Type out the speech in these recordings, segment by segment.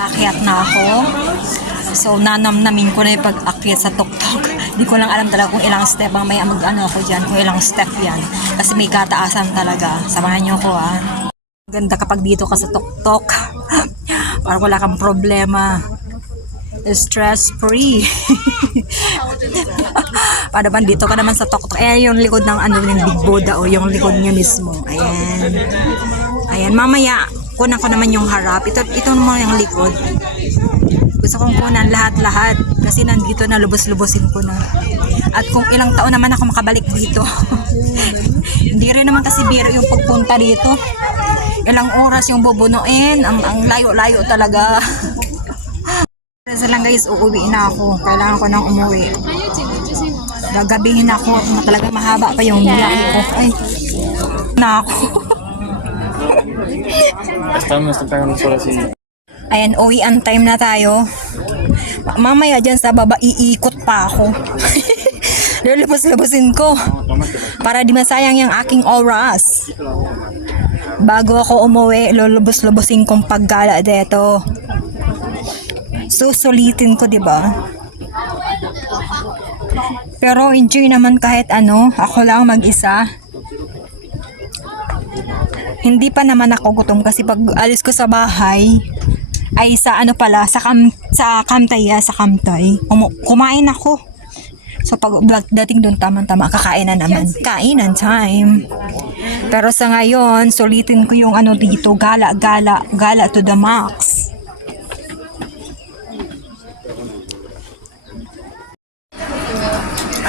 Akyat na ako. So, nanamnamin ko na yung pag-akyat sa tuktok. Hindi ko lang alam talaga kung ilang step. Mamaya mag-ano ako dyan, kung ilang step yan. Kasi may kataasan talaga. Samahan niyo ko Ganda kapag dito ka sa tuktok. Parang wala kang problema. Stress-free. Para bang dito ka naman sa tuktok. Ayan yung likod ng ng Big Buddha o yung likod niya mismo. Ayan. Ayan, mamaya kunan ko naman yung harap. Ito naman yung likod. Gusto kong kunan lahat-lahat kasi nandito na lubos-lubosin ko na. At kung ilang taon naman ako makabalik dito. Hindi rin naman kasi biro yung pagpunta dito. Ilang oras yung bubunuin. Ang layo-layo talaga. Kasi lang guys, uuwi na ako. Kailangan ko nang umuwi. Gagabihin ako. Talaga mahaba pa yung biyahe ko. Ay, na ako. Ayan, uwian time na tayo. Mamaya dyan sa baba, iikot pa ako. Lulubos-lubosin ko. Para di masayang yung aking oras. Bago ako umuwi, lulubos-lubosin kong paggala dito. Susulitin ko, diba? Pero enjoy naman kahit ako lang mag-isa. Hindi pa naman ako gutom kasi pag alis ko sa bahay ay sa Kamtay, kumain ako. So pag dating doon tama-tama kakain na naman. Kainan time. Pero sa ngayon, sulitin ko yung dito, gala to the max.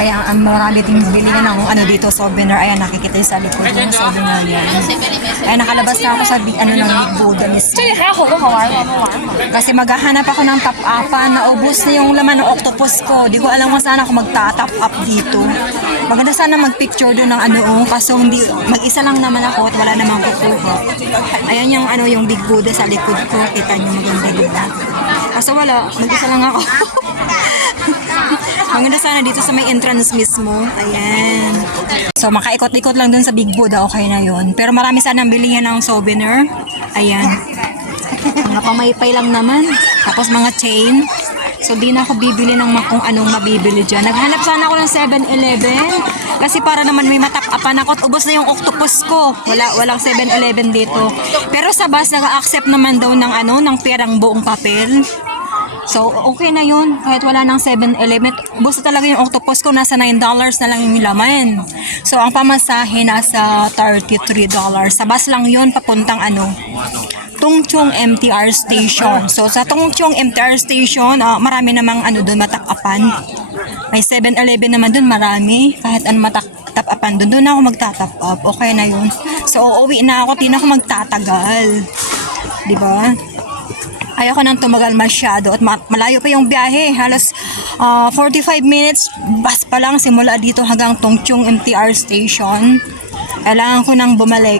Ayan, marami din bilhin ng dito, souvenir. Ayan, nakikita yung sa likod yung souvenir yan. Ayan, nakalabas na ako sa ng Big Buddha mismo. Kasi maghahanap ako ng top-upan. Naubos na yung laman ng octopus ko. Di ko alam kung saan ako magta-top up dito. Maganda sana mag-picture doon ng kaso hindi, mag-isa lang naman ako at wala namang kukuha. Ayan yung yung Big Buddha sa likod ko. Kita nyo, maganda diba? Kaso wala, mag-isa lang ako. Maganda sana dito sa may entrance mismo. Ayan. So, makaikot-ikot lang dun sa Big Buddha. Okay na yun. Pero marami sana bilihan ng souvenir. Ayan. Mga pamaypay lang naman. Tapos mga chain. So, di na ako bibili ng kung anong mabibili dyan. Naghanap sana ako ng 7-Eleven. Kasi para naman may matap-apan ako at ubos na yung octopus ko. Walang 7-Eleven dito. Pero sa bus, nag-accept naman daw ng perang buong papel. So, okay na yun. Kahit wala ng 7-Eleven. Busto talaga yung octopus ko. Nasa $9 na lang yung laman. So, ang pamasahe nasa $33. Sa bus lang yun, papuntang Tungchong MTR Station. So, sa Tungchong MTR Station, marami namang doon matakapan. May 7-Eleven naman doon, marami. Kahit matakapan doon ako magtatap up. Okay na yun. So, uuwi na ako. Di na ako magtatagal. Diba? Ayaw ko nang tumagal masyado at malayo pa yung biyahe. Halos 45 minutes bus pa lang simula dito hanggang Tungchong MTR Station. Kailangan ko nang bumalik.